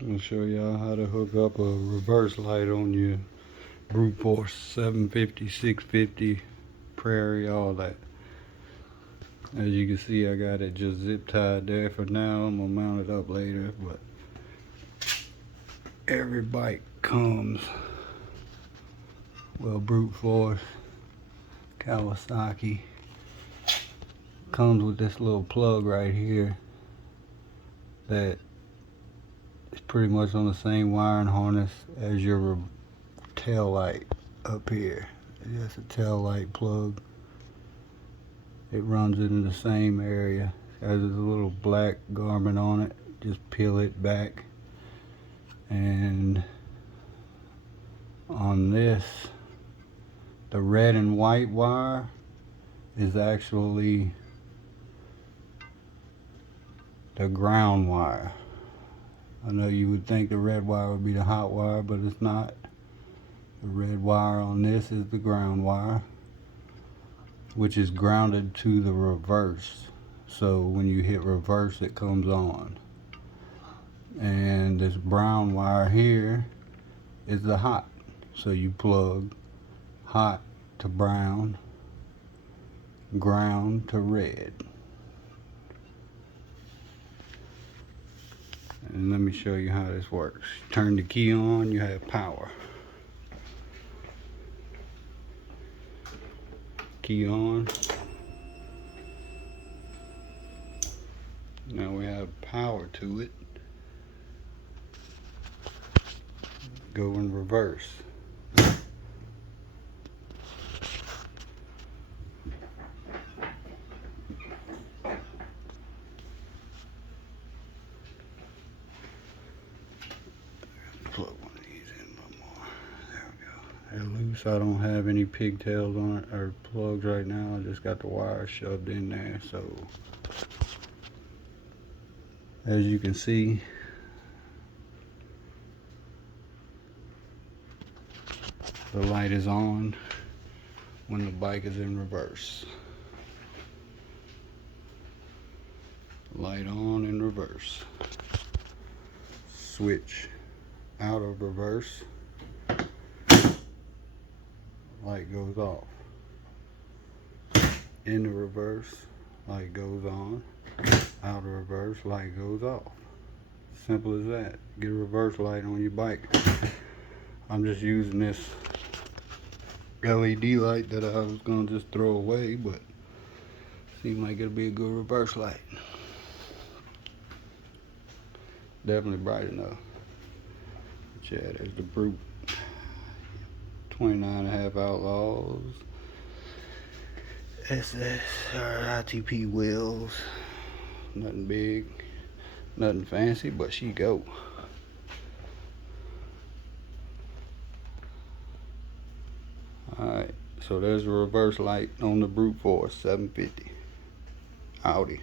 I'm gonna show y'all how to hook up a reverse light on your Brute Force 750, 650, Prairie, all that. As you can see, I got it just zip tied there for now. I'm gonna mount it up later, but every bike comes, well, Brute Force, Kawasaki, comes with this little plug right here that is pretty much on the same wiring harness as your tail light up here. It's a tail light plug. It runs in the same area. It has a little black garment on it. Just peel it back. And on this, the red and white wire is actually the ground wire. I know you would think the red wire would be the hot wire, but it's not. The red wire on this is the ground wire, which is grounded to the reverse. So when you hit reverse, it comes on. And this brown wire here is the hot. So you plug hot to brown, ground to red. And let me show you how this works. Turn the key on, you have power. Key on. Now we have power to it. Go in reverse. Plug one of these in a little more. There we go. They're loose. I don't have any pigtails on it or plugs right now. I just got the wire shoved in there. So as you can see, the light is on when the bike is in reverse. Light on in reverse. Switch out of reverse. Light goes off. Into reverse, light goes on. Out of reverse, light goes off. Simple as that. Get a reverse light on your bike. I'm just using this LED light that I was gonna just throw away, but seemed like it'll be a good reverse light. Definitely bright enough. But yeah, there's the Brute 29.5 Outlaws. SS or ITP wheels. Nothing big, nothing fancy, but she go. Alright, so there's a reverse light on the Brute Force 750 Audi.